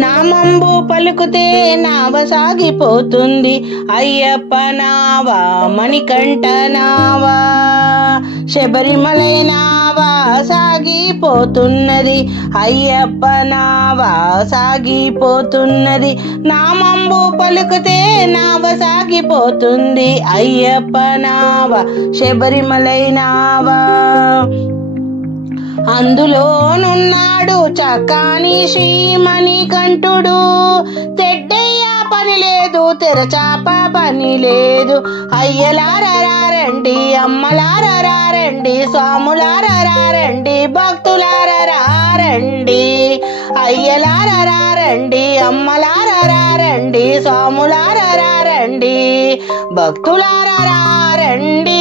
నామంబు పలుకుతే నావ సాగిపోతుంది అయ్యప్ప నావా మణికంఠ నావా శబరిమలై నావా సాగిపోతున్నది అయ్యప్ప నావా సాగిపోతున్నది నామంబు పలుకుతే నావ సాగిపోతుంది అయ్యప్ప నావా శబరిమలై నావా అందులోనున్నాడు చక్కాని శ్రీమణికంఠుడు తెడ్డయ్య పని లేదు తెరచాప పని లేదు అయ్యలారండి అమ్మలారండి స్వాములారండి భక్తులారండి అయ్యలారండి అమ్మలారండి స్వాములారండి భక్తులారండి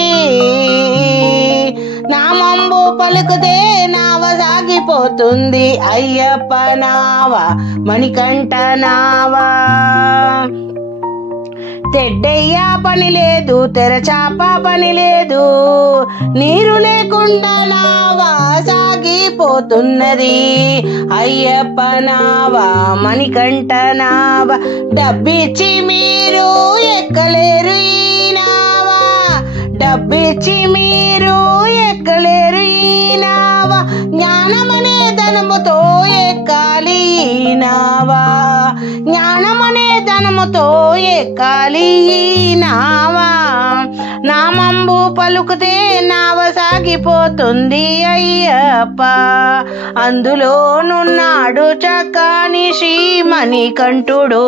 నామంబు పలుకుతే నావ సాగిపోతుంది అయ్యప్ప నావా మణికంఠ నావా తెడ్డయ్య పని లేదు తెరచాప పని లేదు నీరు లేకుండా నావా సాగిపోతున్నది అయ్యప్ప నావా మణికంఠ నావా డబ్బిచ్చి మీరు ఎక్కలేరు ఈ నావా డబ్బిచ్చి మీరు ఎక్కలేరు ఈ నావా జ్ఞానమనే ధనముతో ఎక్కాలి ఈ నావా జ్ఞానమనే ధనముతో ఎక్కాలి ఈ నావా నామంబు పలుకుతే నావ సాగిపోతుంది అయ్యప్ప అందులోనున్నాడు చక్కాని శ్రీమణికంఠుడు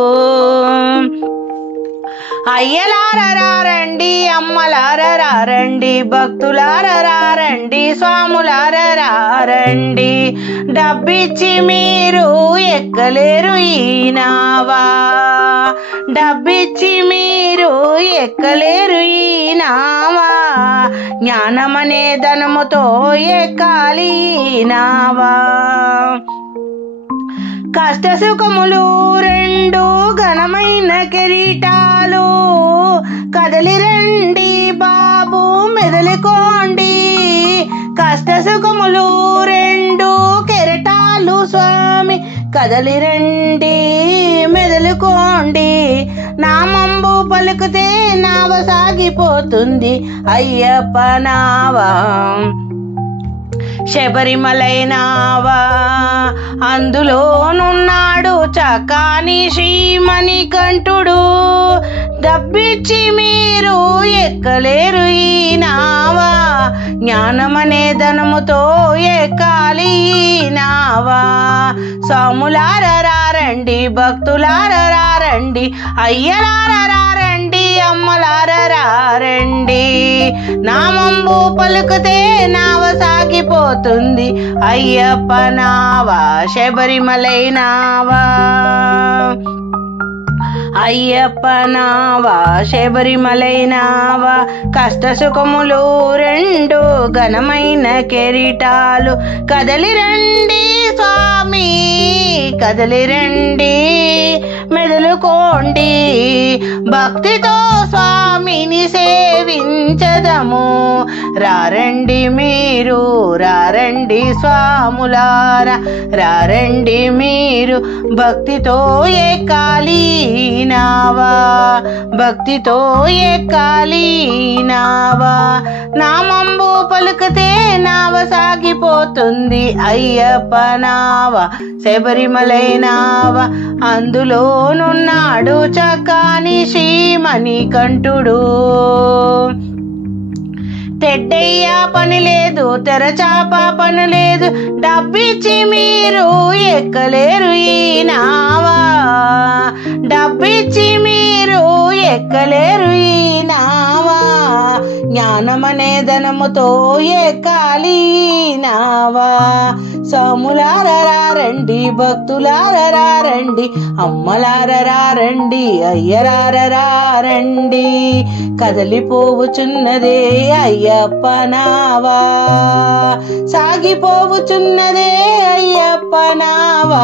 అయ్యలారండి అమ్మలారండి భక్తులారండి స్వాములారండి డబ్బిచ్చి మీరు ఎక్కలేరు ఈ నావా డబ్బిచ్చి మీరు ఎక్కలేరు ఈ నావా జ్ఞానమనే ధనముతో ఎక్కాలి ఈ నావా కష్ట సుఖములు రెండు ఘనమైన కిరీటాలు కదలిరండి బాబు మెదలుకోండి కష్ట సుఖములు రెండు కెరటాలు స్వామి కదలిరండి మెదలుకోండి నామంబు పలుకుతే నావ సాగిపోతుంది అయ్యప్ప నావా శబరిమలై నావా అందులోనున్నాడు చక్కాని శ్రీమణికంఠుడు డబ్బిచ్చి మీరు ఎక్కలేరు ఈ నావా జ్ఞానమనే ధనముతో ఎక్కాలి ఈ నావా స్వాములారండి భక్తులారండి అయ్యలారండి అమ్మలారండి నామంబు పలుకుతే నావ సాగిపోతుంది అయ్యప్ప నావా శబరిమలై నావా అయ్యప్ప నావా శబరిమలై నావా కష్ట సుఖములు రెండు ఘనమైన కిరీటాలు కదలిరండి స్వామి కదలిరండి మెదలుకోండి భక్తితో స్వామిని సేవించదము రారండి మీరు రారండి స్వాములారా రారండి మీరు భక్తితో ఎక్కాలి నావా భక్తితో ఎక్కాలి నావా నామంబు పలుకుతే నావ సాగిపోతుంది అయ్యప్ప నావా శబరిమలై నావా అందులోనున్నాడు చక్కాని శ్రీమణికంఠుడు తెడ్డయ్య పని లేదు తెరచాప పని లేదు డబ్బిచ్చి మీరు ఎక్కలేరు ఈ నావా డబ్బిచ్చి మీరు ఎక్కలేరు ఈ నావా జ్ఞానమనే ధనముతో ఎక్కాలి నావా స్వాములారండి భక్తులారండి అమ్మలారండి అయ్యలారండి కదలిపోవుచున్నదే అయ్యప్ప నావా సాగిపోవుచున్నదే అయ్యప్ప నావా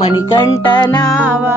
మణికంఠ నావా.